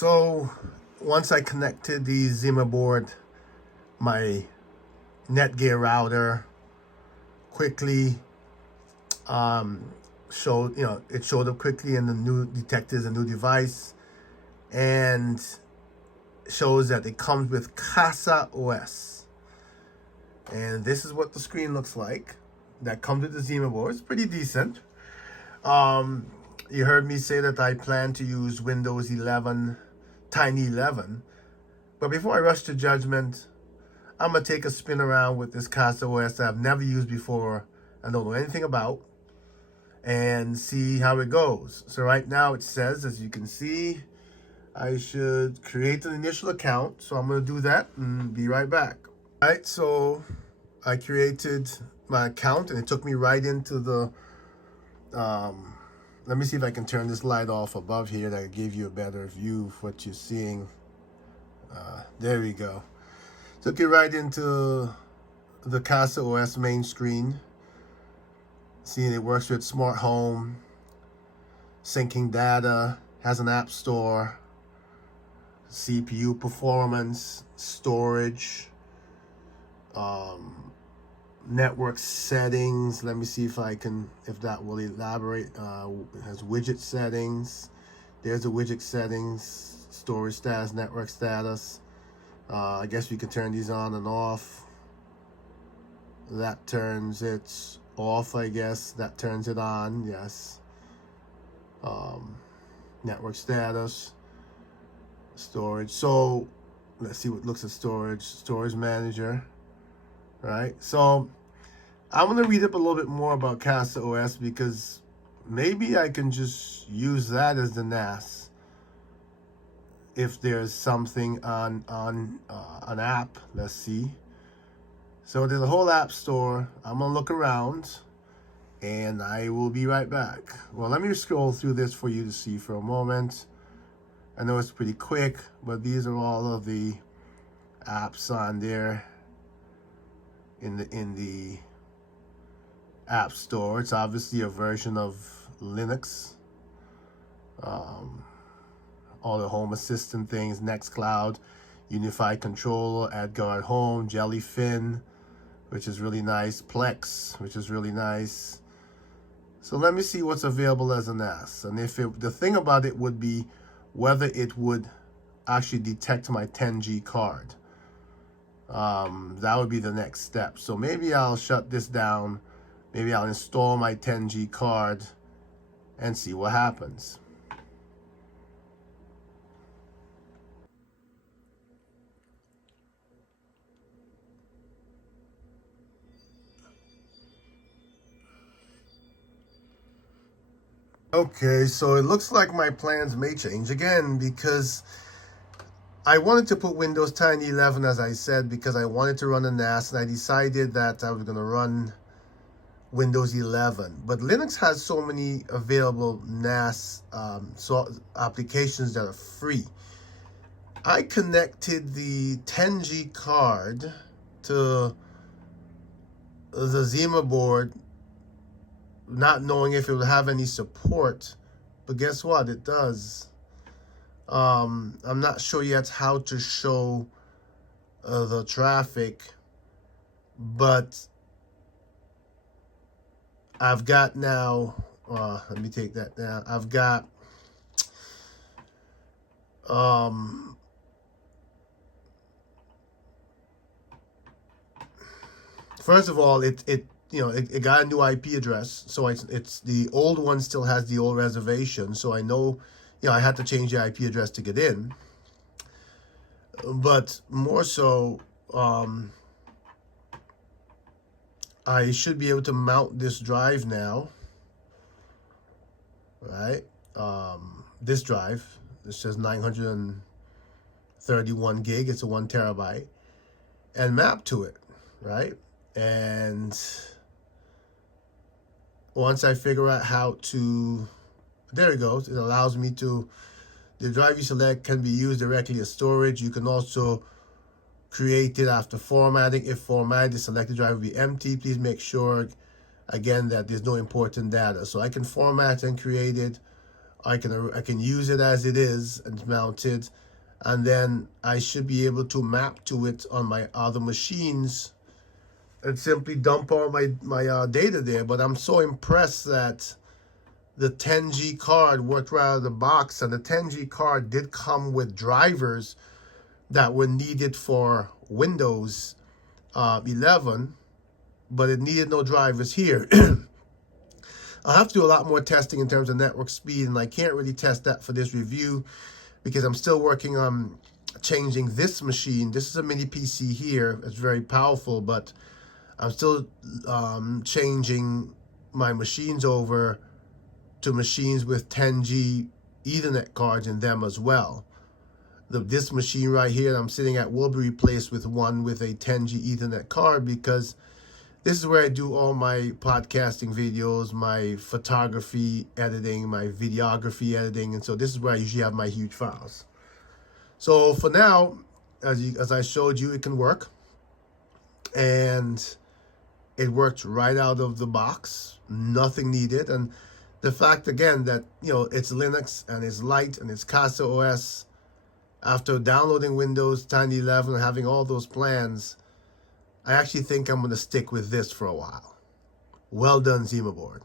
So once I connected the ZimaBoard, my Netgear router quickly showed, it showed up quickly in the new detectors, a new device, and shows that it comes with Casa OS. And this is what the screen looks like. That comes with the ZimaBoard. It's pretty decent. You heard me say that I plan to use Windows 11, Tiny 11. But before I rush to judgment, I'm going to take a spin around with this Casa OS that I've never used before and don't know anything about, and see how it goes. So right now it says, as you can see, I should create an initial account. So I'm going to do that and be right back. All right, so I created my account and it took me right into the let me see if I can turn this light off above here that give you a better view of what you're seeing. There we go. Took you right into the Casa OS main screen. Seeing it works with smart home, syncing data, has an app store, CPU performance, storage, network settings. Let me see if that will elaborate. It has widget settings. There's the widget settings, storage status, network status. I guess we can turn these on and off. That turns it off, I guess. That turns it on, yes. Network status, storage. So let's see what looks at storage manager. Right, so I'm going to read up a little bit more about Casa OS because maybe I can just use that as the NAS if there's something on an app. Let's see. So there's a whole app store. I'm going to look around and I will be right back. Well, let me scroll through this for you to see for a moment. I know it's pretty quick, but these are all of the apps on there. In the App Store. It's obviously a version of Linux. All the Home Assistant things, Nextcloud, Unified Controller, AdGuard Home, Jellyfin, which is really nice, Plex, which is really nice. So let me see what's available as a NAS. And the thing about it would be whether it would actually detect my 10G card. That would be the next step. So maybe I'll shut this down. Maybe I'll install my 10G card and see what happens. Okay, so it looks like my plans may change again because I wanted to put Windows Tiny 11, as I said, because I wanted to run a NAS, and I decided that I was going to run Windows 11. But Linux has so many available NAS applications that are free. I connected the 10G card to the ZimaBoard, not knowing if it would have any support. But guess what? It does. I'm not sure yet how to show the traffic, but I've got now, let me take that down. I've got, first of all, it got a new IP address. So it's the old one still has the old reservation. So I know, I had to change the IP address to get in. But more so, I should be able to mount this drive now. Right? This drive, this says 931 gig. It's a 1 terabyte. And map to it. Right? And once I figure out how to, there it goes. It allows me to, the drive you select can be used directly as storage. You can also create it after formatting. If formatted, the selected drive will be empty. Please make sure, again, that there's no important data. So I can format and create it I can use it as it is and mounted, and then I should be able to map to it on my other machines and simply dump all my data there. But I'm so impressed that the 10G card worked right out of the box, and the 10G card did come with drivers that were needed for Windows 11, but it needed no drivers here. I'll have to do a lot more testing in terms of network speed, and I can't really test that for this review because I'm still working on changing this machine. This is a mini PC here. It's very powerful, but I'm still changing my machines over to machines with 10G Ethernet cards in them as well. This machine right here I'm sitting at will be replaced with one with a 10G Ethernet card, because this is where I do all my podcasting videos, my photography editing, my videography editing, and so this is where I usually have my huge files. So for now, as I showed you, it can work, and it worked right out of the box, nothing needed. And the fact again that, you know, it's Linux and it's light and it's Casa OS, after downloading Windows 10, 11 and having all those plans, I actually think I'm going to stick with this for a while. Well done, ZimaBoard.